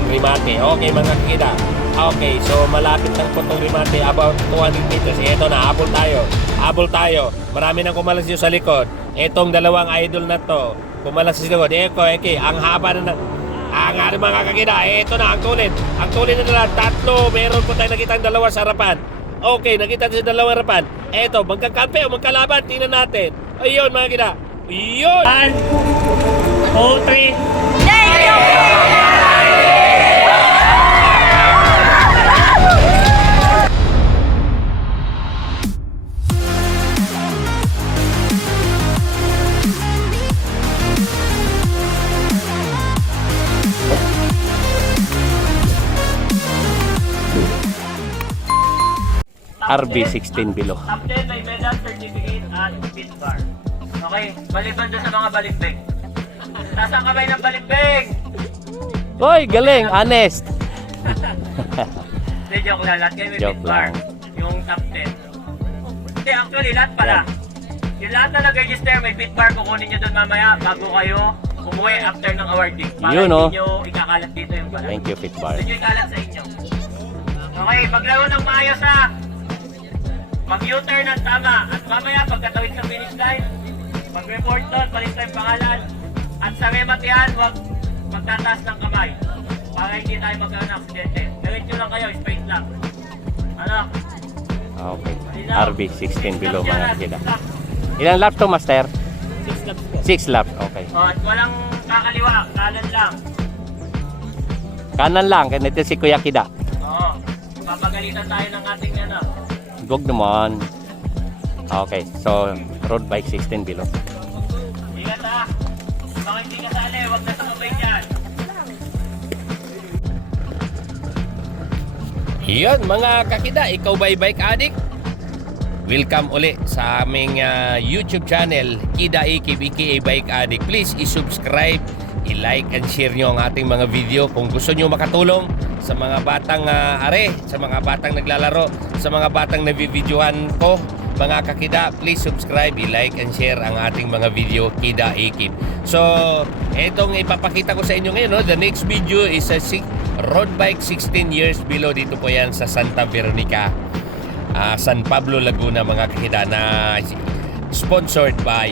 Rimate. Okay mga kakida. Okay, so malapit lang po itong Rimate, about 200 meters. Ito na, habol tayo. Habol tayo. Marami nang kumalas dito sa likod. Itong dalawang idol na to, kumalas sa likod. Ang haba na ang mga kakida. Ito na, ang tulid. Ang tulid na nila, tatlo. Meron po tayo nakita ang dalawa sa harapan. Okay, nakita tayo sa dalawang harapan. Ito, magkakampi o magkalaban. Tingnan natin. Ayun mga kakida. Ayun! 1, 2, 3. RB16 below. Top 10 may medal certificate at pin bar. Okay, baliban doon sa mga balimbing. Taas ang kamay ng balimbing! Hoy, galing, honest. Hindi, joke lang. Lahat kayo may Joke pin bar. lang. Yung top 10. Hindi, actually, lahat pala. Yung lahat na nag-register, may pin bar. Kukunin nyo doon mamaya bago kayo umuwi after ng awarding. Para Yun, no? hindi nyo ikakalat dito yung balat. Thank you, Fitbar. Hindi nyo ikalat sa inyo. Okay, maglaro ng maayos ha. Mag-U-turn ng tama. At mamaya, pagkatawid sa finish line, mag-report doon, palit tayong pangalan. At sa rematihan, huwag magtataas ng kamay. Para hindi tayo magkaroon ng aksidente. Gawin nyo lang kayo, straight lang. Ano? Okay. Malinaw? RB16 below Six laps mga yan, kakida. six laps. Ilang lap to, Master? 6 laps po. 6 laps, okay. O, at walang kakaliwa, kanan lang. Kanan lang, kaya nito si Kuya Kida. Oo. Papagalitan tayo ng ating ano. Huwag naman. Okay, so road bike 16 below. Ingat ha. Baka hindi kasali, huwag na sumabay dyan. Yun mga kakida, ikaw ba'y bike addict? Welcome uli sa aming YouTube channel, Kida Ikib aka Bike Addict. Please i-subscribe, i-like and share nyo ang ating mga video. Kung gusto nyo makatulong sa mga batang sa mga batang naglalaro, sa mga batang nabibidyohan ko, mga kakida, please subscribe, i-like and share ang ating mga video, Kida Ikib. So, etong ipapakita ko sa inyo ngayon, no? The next video is a road bike 16 years below. Dito po yan sa Santa Veronica, San Pablo, Laguna mga kakida, na sponsored by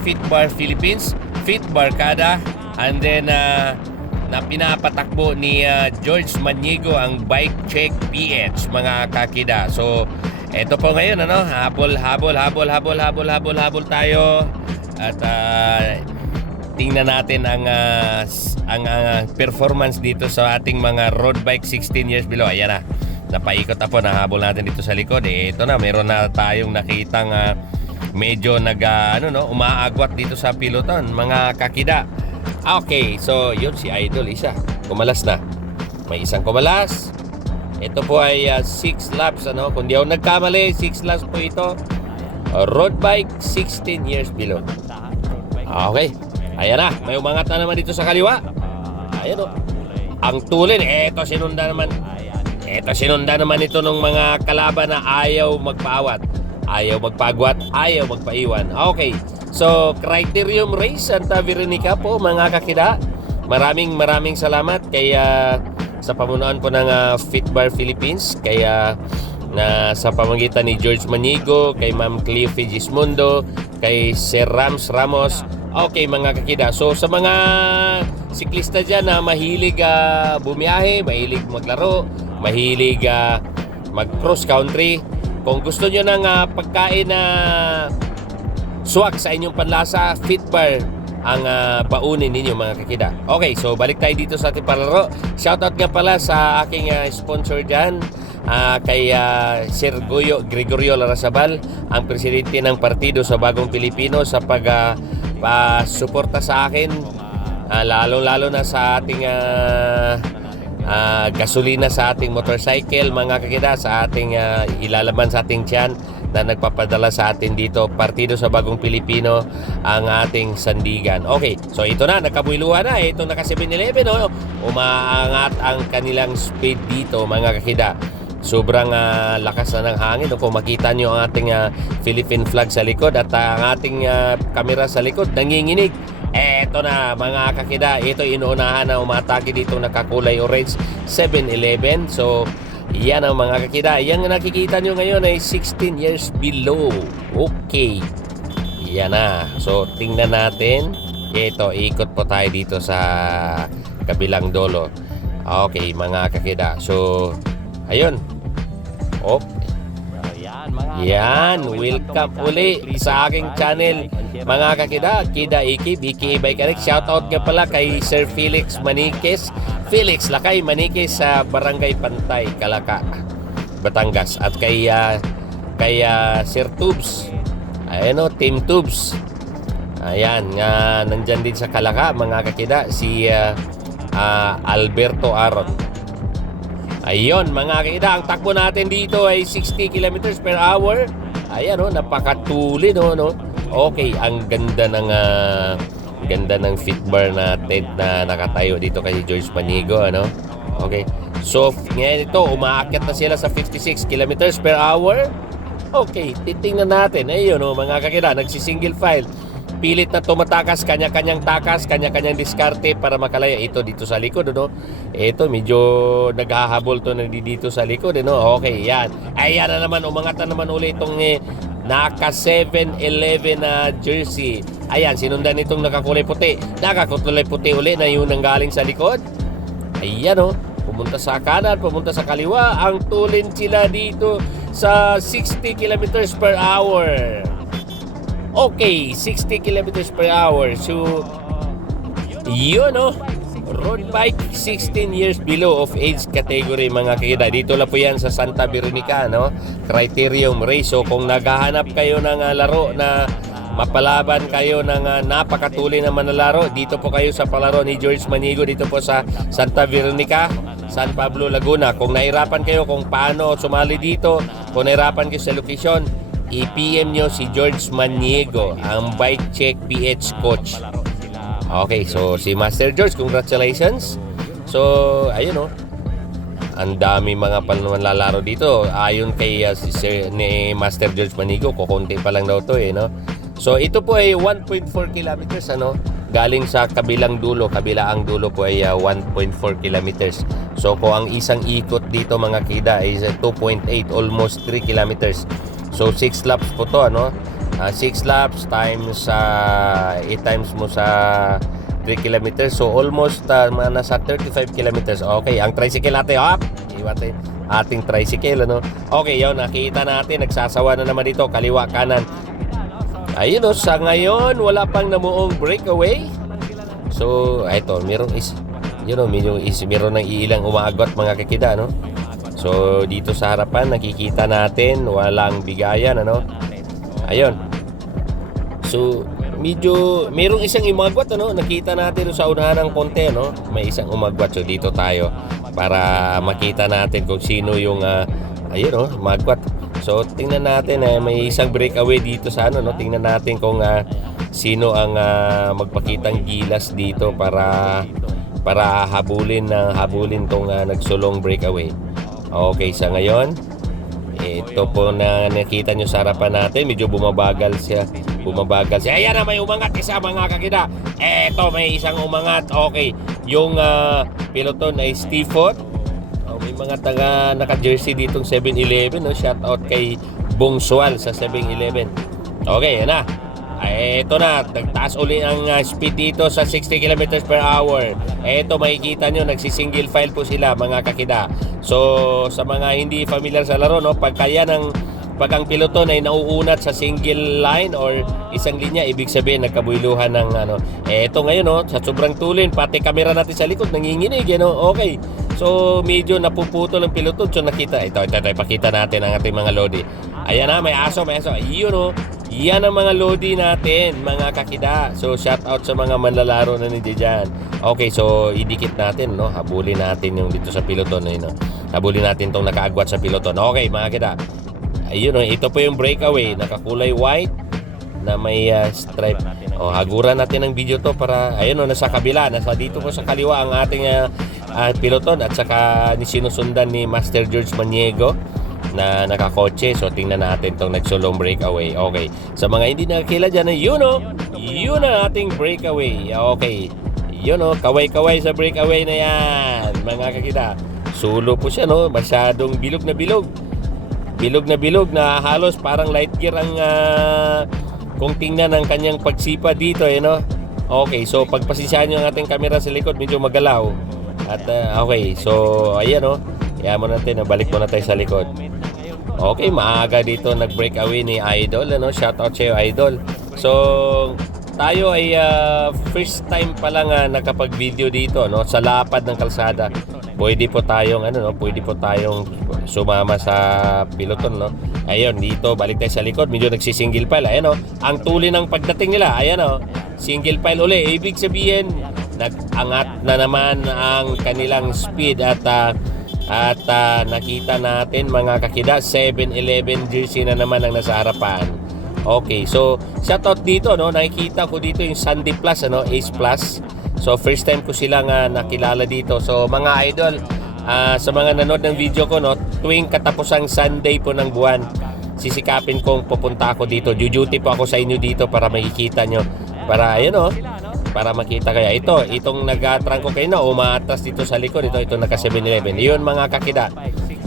Fitbar Philippines, Fitbar Kada, and then na pinapatakbo ni George Maniego ang Bike Check PH mga kakida. So eto po ngayon habol tayo at tingnan natin ang performance dito sa ating mga road bike 16 years below. Ayan na. Napaikot na po, nahabol natin dito sa likod. Ito na, meron na tayong nakitang medyo umaagwat dito sa piloton, mga kakida. Okay, so yun si Idol, isa. Kumalas na. May isang kumalas. Ito po ay 6 laps, Kung di ako nagkamali, 6 laps po ito. Road bike 16 years below. Okay, ayan na. May umangat na naman dito sa kaliwa. Ayan o. Ang tulin, sinunda naman ito ng mga kalaban na ayaw magpaawat, ayaw magpagwat, ayaw magpaiwan. Okay, so Criterium Race Santa Veronica po mga kakida. Maraming salamat kaya sa pamunuan po ng Fitbar Philippines, kaya sa pamamagitan ni George Maniego, kay Ma'am Cleo Figismundo, kay Sir Rams Ramos. Okay mga kakida, so sa mga siklista dyan na mahilig bumiyahe, mahilig maglaro, mahilig mag cross country, kung gusto nyo ng pagkain na swak sa inyong panlasa, Fitbar ang baunin ninyo mga kakida. Okay, so balik tayo dito sa ating palaro. Shoutout nga pala sa aking sponsor dyan, kay Sir Gregorio Larrazabal, ang presidente ng Partido sa Bagong Pilipino, sa pag-suporta sa akin, lalo na sa ating gasolina sa ating motorcycle mga kakida, sa ating ilalaman sa ating tiyan na nagpapadala sa atin dito. Partido sa Bagong Pilipino ang ating sandigan. Okay, so ito na, nakabuiluhan na. Ito naka 7-Eleven, umaangat ang kanilang speed dito mga kakida. Sobrang lakas na ng hangin. Kung makita nyo ang ating Philippine flag sa likod at ang ating kamera sa likod, nanginginig. Eto Ito na mga kakida, ito inuunahan na umatake dito nakakulay orange 7-Eleven. So yan ang mga kakida. Yang nakikita nyo ngayon ay 16 years below. Okay. Yan na. So tingnan natin. Ito, ikot po tayo dito sa kabilang dulo. Okay mga kakida. So ayun. Oh. Yan, welcome uli sa aking channel mga kakida, Kida Ikib, Iki Bike Connect. Shoutout nga pala kay Sir Felix Maniquez, Felix Lakay Maniquez sa Barangay Pantay, Calaca, Batangas. At kay Sir Tubes, ayan o, Team Tubes. Ayan, nandyan din sa Calaca mga kakida, si Alberto Aron. Ayun mga kakida, ang takbo natin dito ay 60 kilometers per hour. Ayan o, napakatuli no. Okay, ang ganda ng fit bar natin na nakatayo dito kay George Manigo, ano? Okay. So, ngayon ito, umaakyat na sila sa 56 kilometers per hour. Okay, titingnan natin. Ayun o, mga kakida, nagsi-single file. Pilit na tumatakas, kanya-kanyang takas, kanya-kanyang diskarte para makalaya. Ito dito sa likod, no? Ito, medyo naghahabol to na dito sa likod, no? Okay, yan. Ayan na naman, umangat na naman ulit itong naka 7-Eleven na jersey. Ayan, sinundan itong nakakulay puti. Nakakulay puti uli na yun ang galing sa likod. Ayan, no? Pumunta sa kanan, pumunta sa kaliwa. Ang tulin sila dito sa 60 kilometers per hour. Okay, 60 kilometers per hour. So, yun no, road bike 16 years below of age category mga kakida. Dito lang po yan sa Santa Veronica, no? Criterium Race. So, kung naghahanap kayo ng laro na mapalaban kayo ng napakatuli na manlalaro, dito po kayo sa palaro ni George Manigo dito po sa Santa Veronica, San Pablo, Laguna. Kung nahirapan kayo kung paano sumali dito, kung nahirapan kayo sa location, i-PM nyo si George Maniego, ang Bike Check PH coach. Okay, so si Master George, congratulations. So, ayun ang dami mga panlalaro dito. Ayon kay ni Master George Maniego, kukunti pa lang daw to no? So, ito po ay 1.4 kilometers, galing sa kabilang dulo po ay 1.4 kilometers. So, kung ang isang ikot dito mga kida ay 2.8, almost 3 kilometers. So 6 laps po to, 6 laps times 8 times mo sa 3 kilometers. So almost nasa 35 kilometers. Okay, ang tricycle natin, iwate ating tricycle, Okay, yun, nakita natin, nagsasawa na naman dito, kaliwa kanan. Ayun sa ngayon wala pang namuong breakaway. So ito, meron ng ilang umaagot mga kakida, So dito sa harapan nakikita natin walang bigayan, Ayun. So medyo merong isang umagwat, Nakita natin sa unahan ng konti, May isang umagwat. So dito tayo para makita natin kung sino yung umagwat. So tingnan natin, may isang breakaway dito sa Tingnan natin kung sino ang magpakitang gilas dito para habulin tong nagsulong breakaway. Okay, sa ngayon, ito po na nakita nyo sa harapan natin, medyo bumabagal siya. Ayan na, may umangat isa mga kakida. Eto, may isang umangat. Okay, yung piloton ay Steve Ford. May mga naka-jersey ditong 7-Eleven. Shout out kay Bong Sual sa 7-Eleven. Okay, yan na. Ito na, nagtaas uli ang speed dito sa 60 kilometers per hour. Ito, makikita nyo, nagsisingle file po sila mga kakida. So, sa mga hindi familiar sa laro, pag ang piloton ay nauunat sa single line or isang linya, ibig sabihin nagkabuyluhan ng Ito ngayon, sa sobrang tulin, pati kamera natin sa likod nanginginig, Okay. So, medyo napuputol ang piloton. So, nakita, ito, pakita natin ang ating mga lodi. Ayan na, may aso. Ayun, yan ang mga lodi natin, mga kakida. So, shout out sa mga manlalaro na nandiyan dyan. Okay, so, idikit natin, habulin natin yung dito sa piloton, Habulin natin tong nakaagwat sa piloton. Okay, mga kakida. Ayun, ito po yung breakaway. Nakakulay white na may stripe. Haguran natin ang video to para, ayun, nasa kabila. Nasa dito po sa kaliwa ang ating piloton at saka sinusundan ni Master George Maniego. na nakakotse. So tingnan natin tong nagsulong breakaway. Okay. Sa mga hindi nakakila dyan, yun ang ating breakaway. Okay. Yun kaway-kaway sa breakaway na yan, mga kakita. Sulo po siya, no? Masyadong bilog na bilog. Bilog na halos parang light gear ang kung tingnan ang kanyang pagsipa dito, no? Okay, so pagpasensyahan nyo ang ating camera sa likod, medyo magalaw. At okay, so ayan, no? Kaya mo natin, balik mo na tayo sa likod. Okay, maaga dito nag-breakaway ni Idol, ano? Shoutout sa'yo, Idol. So, tayo ay first time pa lang nakapag-video dito, no, sa lapad ng kalsada. Pwede po tayong sumama sa piloton, no. Ayun, dito balik tayo sa likod, medyo nagsi-single file. Ayan, ang tuloy ng pagdating nila. Ayan, single file uli. Ibig sabihin, nag-angat na naman ang kanilang speed at nakita natin, mga kakida, 7-Eleven jersey na naman ang nasa harapan. Okay, so shoutout dito, no. Nakikita ko dito yung Sunday Plus, Ace Plus. So first time ko silang nakilala dito. So mga idol, sa mga nanood ng video ko, no, tuwing katapusang Sunday po ng buwan, sisikapin kong pupunta ako dito. Duty po ako sa inyo dito para makikita nyo. Para para makita kaya itong nag-trangko kayo na umaatras dito sa likod, ito naka 7-Eleven. Yun, mga kakida.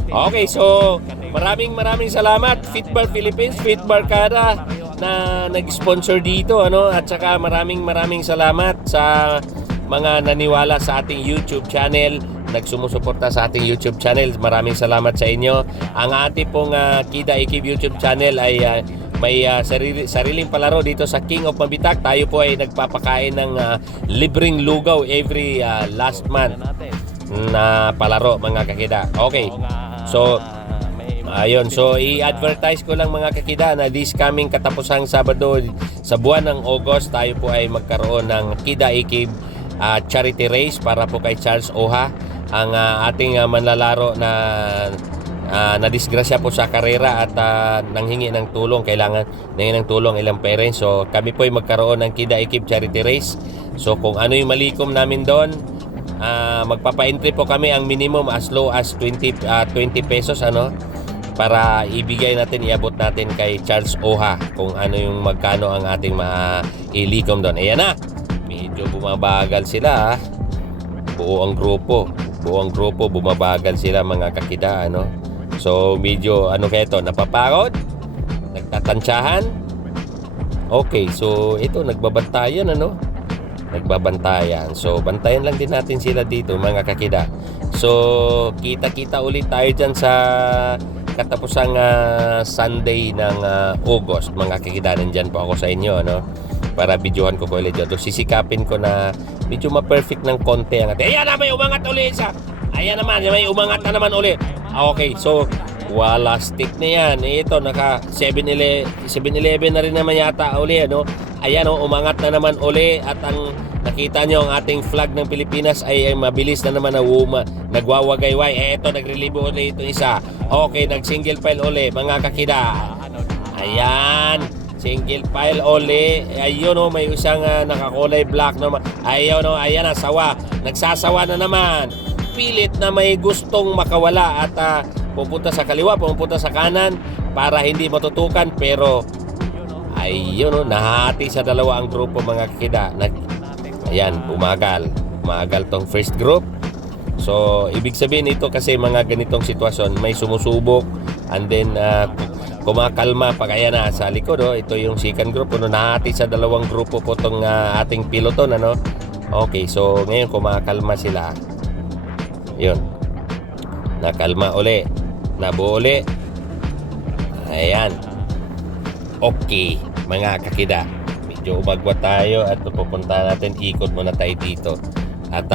Okay, so maraming salamat Fitbar Philippines, Fitbar Kada na nag-sponsor dito, at saka maraming salamat sa mga naniwala sa ating YouTube channel, nagsumusuporta sa ating YouTube channel. Maraming salamat sa inyo. Ang ating pong Kida Ikib YouTube channel ay may sariling palaro dito sa King of Mabitak. Tayo po ay nagpapakain ng libreng lugaw every last month na palaro, mga kakida. Okay. So, ayun. So, i-advertise ko lang, mga kakida, na this coming katapusang Sabado sa buwan ng August, tayo po ay magkaroon ng Kida Ikib charity race para po kay Charles Oha, ang ating manlalaro na nadisgrasya po sa karera at nanghingi ng tulong. Kailangan nanghingi ng tulong ilang parents. So, kami po ay magkaroon ng Kida Ikib charity race. So, kung ano yung malikom namin doon, magpapa-entry po kami. Ang minimum as low as 20 pesos, para ibigay natin, iabot natin kay Charles Oha kung ano yung magkano ang ating ilikom doon. Ayan na, medyo bumabagal sila, buong grupo bumabagal sila, mga kakida, so medyo kaya ito, napapagod, nagtatansyahan. Okay, so ito nagbabantayan, So, bantayan lang din natin sila dito, mga kakida. So, kita-kita ulit tayo dyan sa katapusang Sunday ng August, mga kakida. Nandyan po ako sa inyo, para videohan ko ulit dito. Sisikapin ko na medyo ma-perfect ng konti ang atin. Ayan na, may umangat ulit isa. Ayan naman, may umangat na naman ulit. Okay, so wala stick na yan. Ito, naka 7-Eleven na rin naman yata uli, Ayan, umangat na naman uli. At ang nakita nyo, ang ating flag ng Pilipinas ay mabilis na naman nagwawagayway. Ito, nagrelibo ulit ito isa. Okay, nag-single file uli, mga kakida. Ayan, single file uli. Ayun, may isang nakakulay black naman. Ayun, ayan na, sawa. Nagsasawa na naman. Pilit na may gustong makawala at pupunta sa kaliwa, pupunta sa kanan para hindi matutukan, pero ayun, nahati sa dalawa ang grupo, mga kakida. Ayan, umagal tong first group. So, ibig sabihin ito, kasi mga ganitong sitwasyon, may sumusubok and then kumakalma pag ayan na sa likod. Ito yung second group, nahati sa dalawang grupo po tong ating piloton, Okay, so ngayon kumakalma sila. Yun, nakalma uli, nabuo uli. Ayan, okay, mga kakida, medyo umagwat tayo at pupunta natin, ikot muna tayo dito. At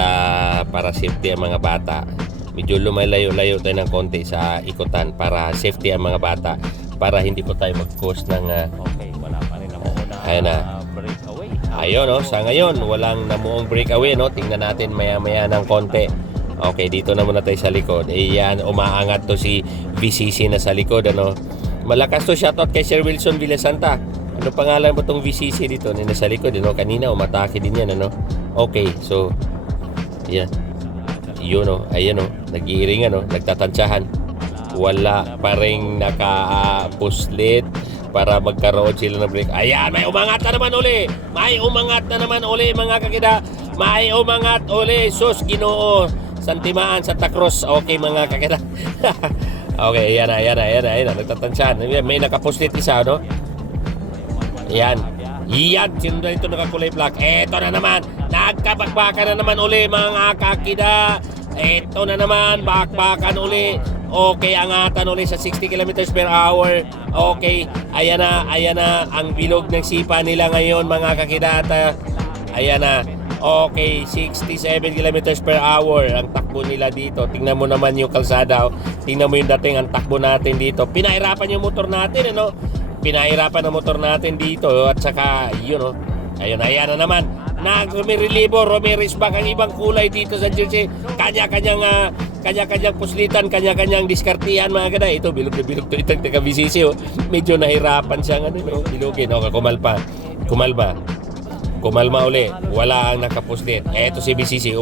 para safety ang mga bata, medyo lumalayo-layo tayo ng konti sa ikutan para safety ang mga bata, para hindi po tayo mag-cause ng Okay, wala pa rin namuuna. Ayan na. Breakaway. Ayun, sa ngayon walang namuong breakaway, Tingnan natin maya-maya ng konti. Okay, dito na muna tayo sa likod. Ayan, umaangat to si VCC na sa likod, Malakas to. Shoutout kay Sir Wilson Villasanta. Ano pangalan mo tong VCC dito? Nasa likod, Kanina umatake din yan, Okay, so ayan. Yun, ayan, nag-iiring, nagtatansyahan. wala pa rin nakapuslit para magkaroon sila ng break. Ayan, may umangat na naman uli. May umangat na naman uli mga kakida. May umangat uli. Sus, Ginoo. Santimaan, Santa Cruz. Okay mga kakida. Okay, ayan na. Nagtatansyan. May nakapuslit isa, no? Ayan. Yan, sino na ito nakakulay black? Eto na naman. Nagkabakbakan na naman uli mga kakida. Eto na naman. Bakbakan uli. Okay, angatan uli sa 60 kilometers per hour. Okay, ayan na ang bilog ng sipa nila ngayon mga kakidata. Ayan na. Okay, 67 kilometers per hour ang takbo nila dito. Tingnan mo naman yung kalsada. Tingnan mo yung dating ang takbo natin dito. Pinahirapan yung motor natin, ano? Pinahirapan ang motor natin dito at saka yun, no? Ayan na naman. Nag-relievo, Ramirez back ang ibang kulay dito sa jersey. Kanya-kanyang puslitan, kanya-kanyang diskartihan mga kada. Ito, bilog na bilog to itong taga-BCC. Oh. Medyo nahirapan siyang no? Bilogin. Okay, Kumalma uli. Wala ang nakapuslit. Eto si BCC.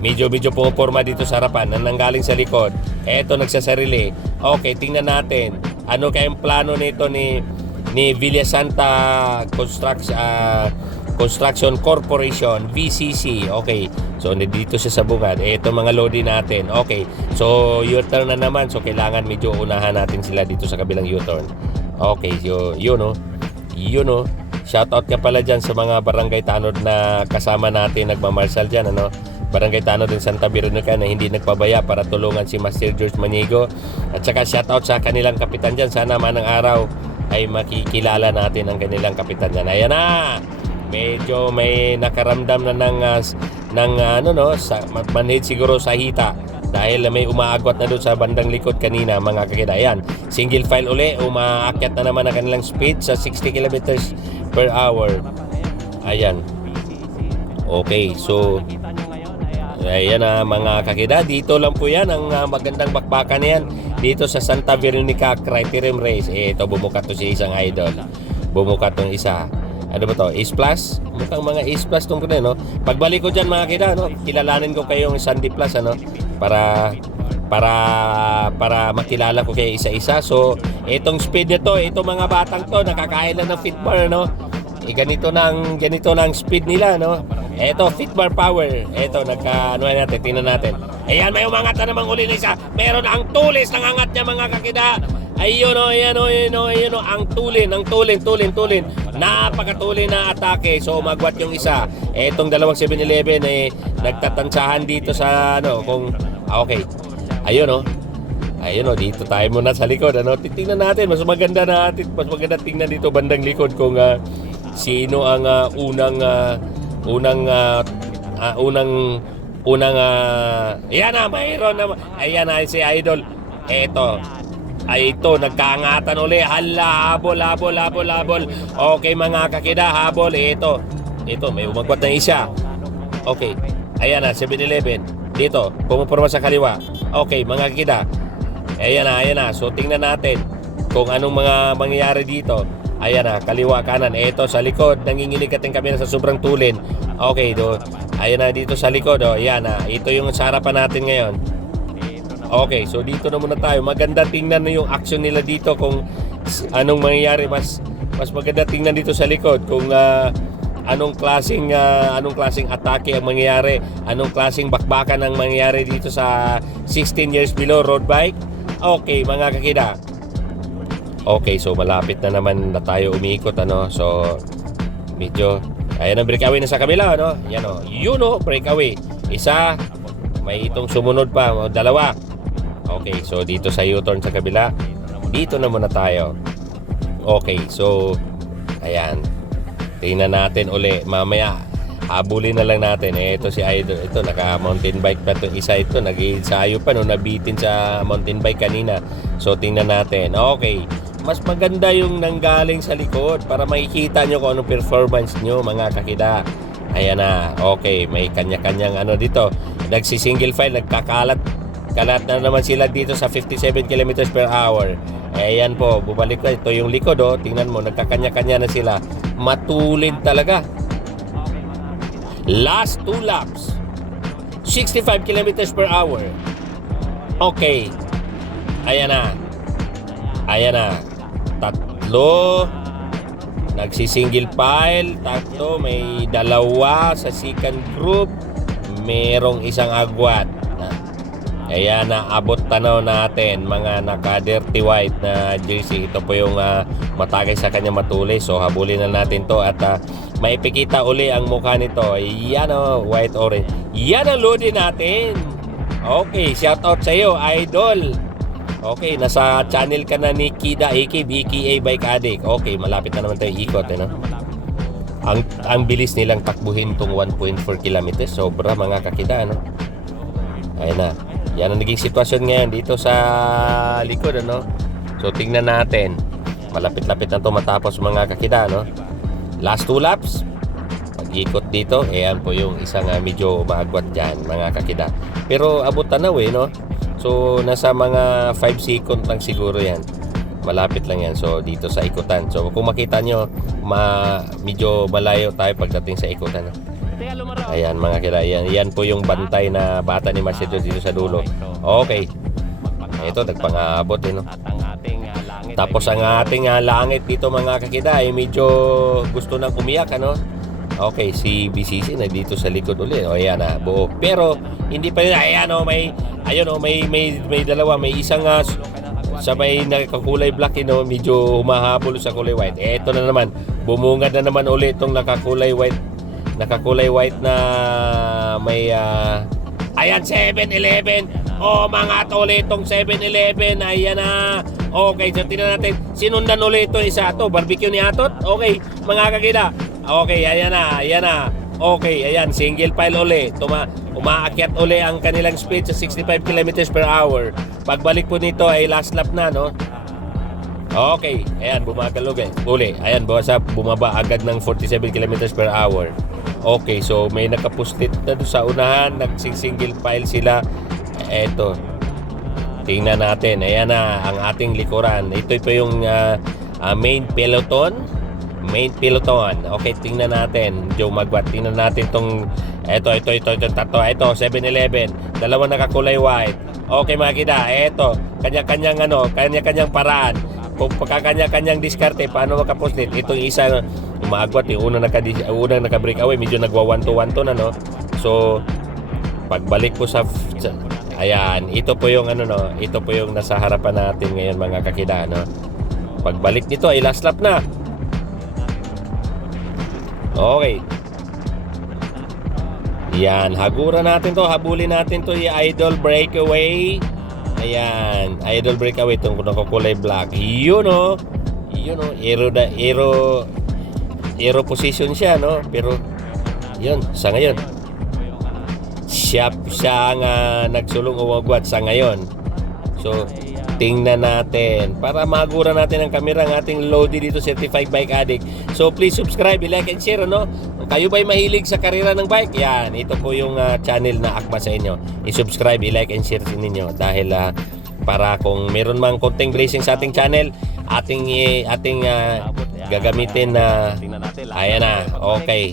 Medyo pumaporma dito sa harapan. Nanggaling sa likod. Eto nagsasarili. Okay, tingnan natin. Ano kayang plano nito ni Villasanta Construction Corporation, VCC. Okay, so nandito siya sa bungad. Ito mga loading natin. Okay, so U-turn na naman. So kailangan medyo unahan natin sila dito sa kabilang U-turn. Okay, so yun o. Shoutout ka pala dyan sa mga barangay tanod na kasama natin nagmamarsal dyan. Ano? Barangay tanod ng Santa Veronica na hindi nagpabaya para tulungan si Master George Manigo. At saka shoutout sa kanilang kapitan dyan. Sana manang araw ay makikilala natin ang kanilang kapitan dyan. Ayan na! Medyo may nakaramdam na ng manhid siguro sa hita dahil may umaagwat na doon sa bandang likod kanina mga kakida. Ayan, single file uli, umaakyat na naman ang kanilang speed sa 60 kilometers per hour. Ayan. Okay, so ayan na mga kakida, dito lang po yan ang magandang bakbakan yan dito sa Santa Veronica Criterium Race. Ito, bumukat to si isang idol. Bumukat tong isa. Ano ba to? Ace Plus? Mukhang mga Ace Plus tong kunin, no? Pagbalik ko dyan mga kita, no? Kilalanin ko kayong Sandy Plus, ano? Para makilala ko kayo isa-isa. So, itong speed nito, itong mga batang to, nakakain lang ng Fitbar, no? Ganito na ang speed nila, no? Ito, Fitbar power. Ito, tingnan natin. Ayan, may umangat na namang uli na isa. Meron ang tulis ng angat niya mga kakida. Ayun o, ang tulin. Napakatulin na atake. So, umagwat yung isa. Etong dalawang 7-Eleven nagtatansahan dito sa okay. Ayun o, dito tayo muna sa likod. Titingnan natin, mas maganda tingnan dito bandang likod kung sino ang ayan na, mayroon na. Ayan na si Idol. Ito, nagkaangatan uli. Hala, habol. Okay mga kakida, habol. Ito, may umagwat na isa. Okay, ayan na, 7-Eleven. Dito, pumuporma sa kaliwa. Okay, mga kakida. Ayan na. So, tingnan natin kung anong mga mangyayari dito. Ayan na, kaliwa, kanan. Ito, sa likod, nanginginig ating kami sa sobrang tulin. Okay, ayan na, dito sa likod. Ayan na, ito yung sa harapan natin ngayon. Okay, so dito na muna tayo. Maganda tingnan na yung action nila dito kung anong mangyayari. Mas maganda tingnan dito sa likod kung anong klaseng atake ang mangyayari, anong klaseng bakbakan ang mangyayari dito sa 16 years below road bike. Okay, mga kakida. Okay, so malapit na naman na tayo umiikot, So, medyo ayan ang breakaway na sa kabila, Yan breakaway. Isa, may itong sumunod pa, dalawa. Okay, so dito sa U-turn sa kabila, dito na muna tayo. Okay, so ayan. Tingnan natin uli. Mamaya, habulin na lang natin. Ito si Idol. Ito, naka-mountain bike pa itong isa ito. Nag-iinsayo pa, nabitin sa mountain bike kanina. So, tingnan natin. Okay. Mas maganda yung nanggaling sa likod para makikita nyo kung anong performance nyo, mga kakida. Ayan na. Okay, may kanya-kanyang dito. Nagsi-single file, nagkakalat na naman sila dito sa 57 kilometers per hour. Ayan po, bubalik na. Ito yung likod, Tingnan mo, nagkakanya-kanya na sila. Matulid talaga. Last 2 laps. 65 kilometers per hour. Okay. Ayan na. Ayan na. Tatlo. Nagsisingle file. Tatlo. May dalawa sa second group. Merong isang agwat. Ayan na, abot tanaw natin mga naka-dirty white na jersey. Ito po yung matagay sa kanya matuli. So habulin na natin to at maipikita uli ang mukha nito. Yan o, white orange. Yan ang loading natin. Okay, shout out sa iyo, idol. Okay, nasa channel ka na ni Kida Ikib, EKA Bike Addict. Okay, malapit na naman tayo ikot. No? Ang bilis nilang takbuhin tong 1.4 kilometers. Sobra mga kakida. No? Ayan na. Yan ang naging sitwasyon ngayon dito sa likod, ano? So tingnan natin. Malapit-lapit na to matapos mga kakida, no? Last 2 laps. Pag-ikot dito, ayan po yung isang medyo maagwat dyan, mga kakida. Pero abot tanaw no? So nasa mga 5 second lang siguro yan. Malapit lang yan. So dito sa ikutan. So kung makita nyo, medyo malayo tayo pagdating sa ikutan. Ayan mga kila, yan po yung bantay na bata ni Macedo dito sa dulo. Okay. Ito nagpangabot no. Tapos ang ating langit dito mga kakida ay medyo gusto nang umiyak, ano. Okay, si BCC na dito sa likod ulit. O ayan na, buo. Pero hindi pa rin, ayan o, may dalawa, may isang sa may nakakulay black, medyo humahabol sa kulay white. Eto na naman, bumungad na naman ulit itong nakakulay white na may ayan 7-Eleven. Mga ulit itong 7-Eleven. Ayan na. Okay, so tingnan natin. Sinundan ulit ito isa to. Barbecue ni Atot. Okay, mga kakida. Okay, ayan na. Okay, ayan, single file ulit. Umaakyat ulit ang kanilang speed sa 65 km per hour. Pagbalik po nito ay last lap na, no? Okay, ayan, bumagal uli. Ayan, bumaba agad ng 47 km per hour. Okay, so may nakapuslit na doon sa unahan, nagsingle file sila. Eto, tingnan natin. Ayan na ang ating likuran. Ito po yung main peloton. Okay, tingnan natin. Joe Magwat, tingnan natin tong ito, tatlo. Ito, 7-Eleven. Dalawa nakakulay white. Okay, mga kita. Ito, kanya-kanyang paraan. Kung pagkakanya-kanyang diskarte, paano makapuslit? Itong isa, umaagwat. Yung unang naka-break away, medyo nagwa 1-2 na, no? So, pagbalik po sa ayan, ito po yung ito po yung nasa harapan natin ngayon mga kakida, no? Pagbalik nito ay last lap na. Okay. Yan, habulin natin to yung Idol Breakaway. Ayan, Idol Breakaway itong kulay black. Yun o, aero position siya, no? Pero yun, sa ngayon siya ang nagsulong uwagwat sa ngayon. So tingnan natin para magura natin ang kamera ng ating Lodi dito, Certified Bike Addict. So please subscribe, like and share, no? Kung kayo ba'y mahilig sa karera ng bike, yan, ito po yung channel na akma sa inyo. I-subscribe, like and share ninyo dahil para kung meron mang konting blessing sa ating channel, ating gagamitin na ayan na. Okay,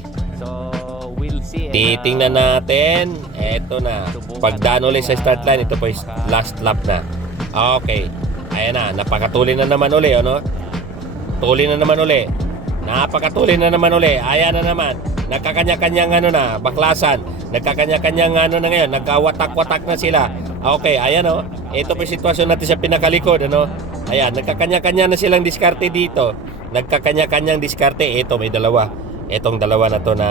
titingnan natin. Eto na, pagdaan ulit sa start line, ito po yung last lap na. Okay, ayan na, napakatuli na naman uli, ano? Tuli na naman uli. Napakatuli na naman uli. Ayan na naman, nagkakanya-kanyang baklasan. Nagkakanya-kanyang na ngayon, nagkawatak-watak na sila. Okay, ayan ito po yung sitwasyon natin sa pinakalikod, ano? Ayan, nagkakanya-kanya na silang diskarte dito. Nagkakanya-kanyang diskarte. Ito, may dalawa. Etong dalawa na to na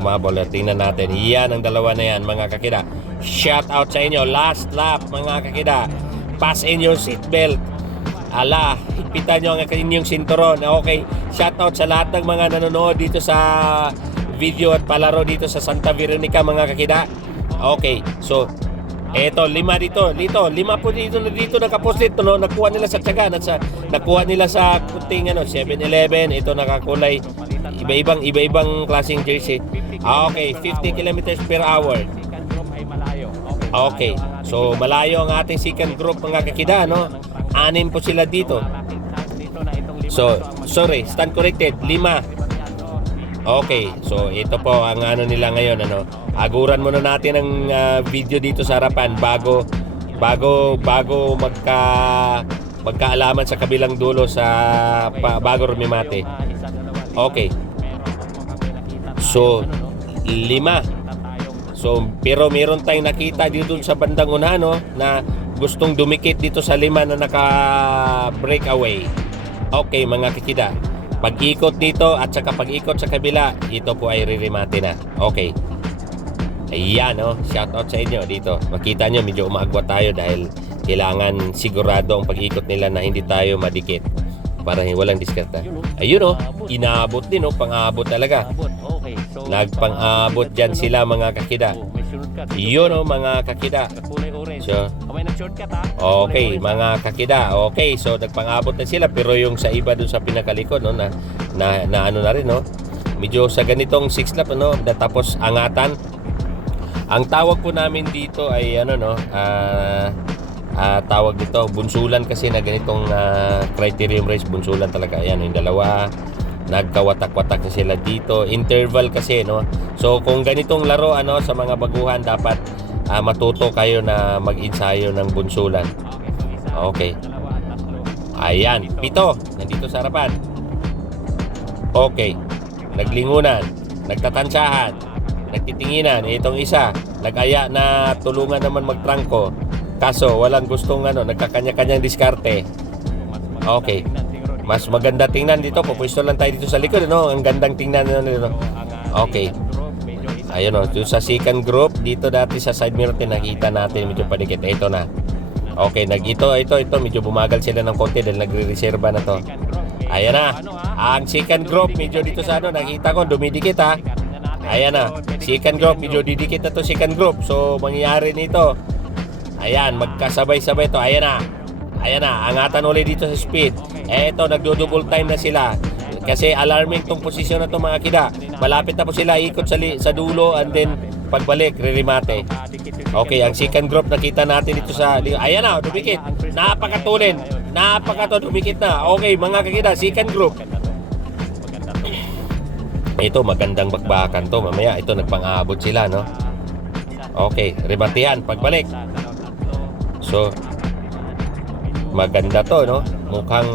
umabol. Tingnan natin. Yan ang dalawa na yan, mga kakida. Shout out sa inyo. Last lap, mga kakida. Pass in your seatbelt. Ala, higpitan nyo ang inyong sinturon. Okay, shout out sa lahat ng mga nanonood dito sa video at palaro dito sa Santa Veronica, mga kakida. Okay, so eto, 5 dito, 5 po dito nakapost dito, no? Nakuha nila sa tiyaga, nakuha nila sa kunting 7-Eleven. Ito nakakulay iba-ibang klaseng jersey. Okay, 50 km per hour. Okay, so malayo ang ating second group, mga kakida, no? 6 po sila dito. So, sorry, stand corrected, 5. Okay, so ito po ang nila ngayon, Aguran muna natin ang video dito sa harapan bago bago magkaalaman sa kabilang dulo sa bago rumimate. Okay. So 5. So pero meron tayong nakita dito sa bandang unahan, no, na gustong dumikit dito sa 5 na naka breakaway. Okay mga kakida, pag-ikot dito at saka pag-ikot sa kabila, ito po ay ririmate na. Okay. Ayan, no, shout out sa inyo dito. Makita nyo medyo umaagwa tayo dahil kailangan sigurado ang pag-ikot nila na hindi tayo madikit para walang diskarta. Ayun, no, inaabot din, no, pang-aabot talaga. Okay. So, Nagpang-abot dyan sila mga kakida. may shortcut. Yun, no, mga kakida. Kulay orange. So, May nag-shortcut ha. okay, mga kakida. Okay, so nagpang-abot na sila pero yung sa iba dun sa pinakalikod, no, na ano na rin, no. Medyo sa ganitong 6 lap, no, tapos angatan. Ang tawag po namin dito ay ano, no, tawag dito bunsulan kasi na ganitong criterium race, bunsulan talaga. Ayan, yung dalawa nagkawatak-watak na sila dito, interval kasi, no. So kung ganitong laro, ano, sa mga baguhan dapat matuto kayo na mag-ensayo ng bunsulan. Okay. Ayan, 7 nandito sa harapan. Okay, naglingunan, nagtatansahan, nagtitinginan. Itong isa nag-aya na tulungan naman magtrangko, kaso walang gustong ano, nagkakanya-kanyang diskarte. Okay, mas maganda tingnan dito. Pupwesto lang tayo dito sa likod, no? Ang gandang tingnan nito. Okay. Ayun, no, sa second group dito dati sa side mirror nakita natin medyo padikit. Ito na. Okay, ito medyo bumagal sila ng konti dahil nagre-reserva na to. Ayan na. Ang second group medyo dito sa ano, nakita ko dumidikit, ha. Ayan na. Second group medyo didikit na to, second group. So mangyayari nito, ayan, magkasabay-sabay to. Ayan na. Ayan na, angatan ulit dito sa speed. Eto, nagdo-double time na sila. Kasi alarming tong posisyon na to mga kida. Malapit na po sila ikot sa dulo and then pagbalik, ririmate. Okay, ang second group nakita natin dito sa... Ayan na, dumikit. Napakatulin. Dumikit na. Okay, mga kakida, second group. Ito, magandang bakbakan to. Mamaya, ito, nagpang-aabot sila, no? Okay, rimatehan, pagbalik. So, maganda to, no? Mukhang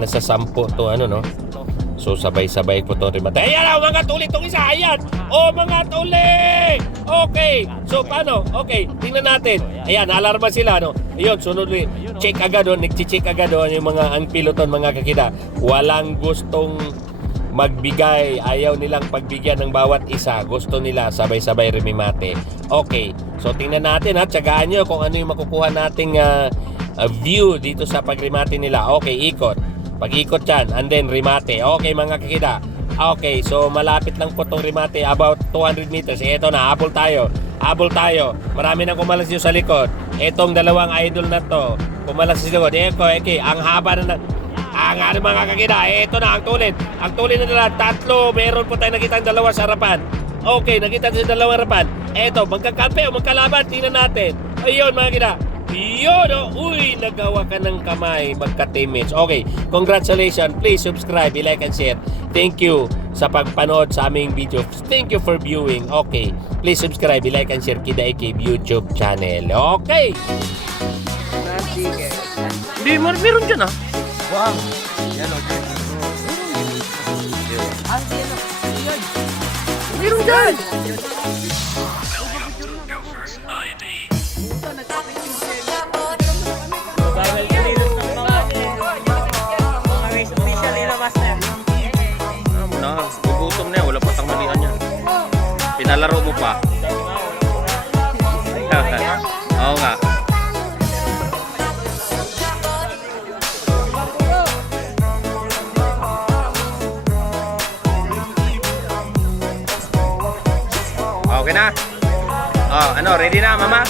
nasa 10 to, ano, no? So sabay-sabay po to rimate. Ayan, mga tuli tong isa. Ayan. Mga tuli. Okay. So paano? Okay, tingnan natin. Ayan, alarma sila, no? Ayun, sunod ulit. Check agad doon, nagche-check agad doon yung mga ang piloton, mga kakida. Walang gustong magbigay, ayaw nilang pagbigyan ng bawat isa. Gusto nila sabay-sabay rimimate. Okay. So tingnan natin, ha. Tiyagaan nyo kung ano yung makukuha nating view dito sa pagrimate nila. Okay, ikot. Pag-ikot yan, and then rimate. Okay, mga kakida. Okay, so malapit lang po itong rimate, about 200 meters. Ito na, habol tayo. Marami nang kumalas dito sa likod. Itong dalawang idol na to, kumalas sa likod. Okay, ang haba na ang mga kakida. Ito na, ang tulin na nila, 3. Meron po tayo nakita ang dalawa sa harapan. Okay, nakita sa dalawang harapan. Ito, magkakampi o magkalaban. Tingnan natin. Ayun, mga kakida. Yun, uy, nagawa ka ng kamay, magka-teammates. Okay, congratulations. Please subscribe, like and share. Thank you sa pagpanood sa aming video. Thank you for viewing. Okay, please subscribe, like and share Kida Ikib YouTube channel. Okay. Hindi, meron dyan, ha? Wow. Yan o. Meron dyan. Bagal ka rin ng mga race official nila, Master. Gugutom na yan. Wala patang malihan yan. Pinalaro mo pa. Oo nga. Okay na? Ready na, mama?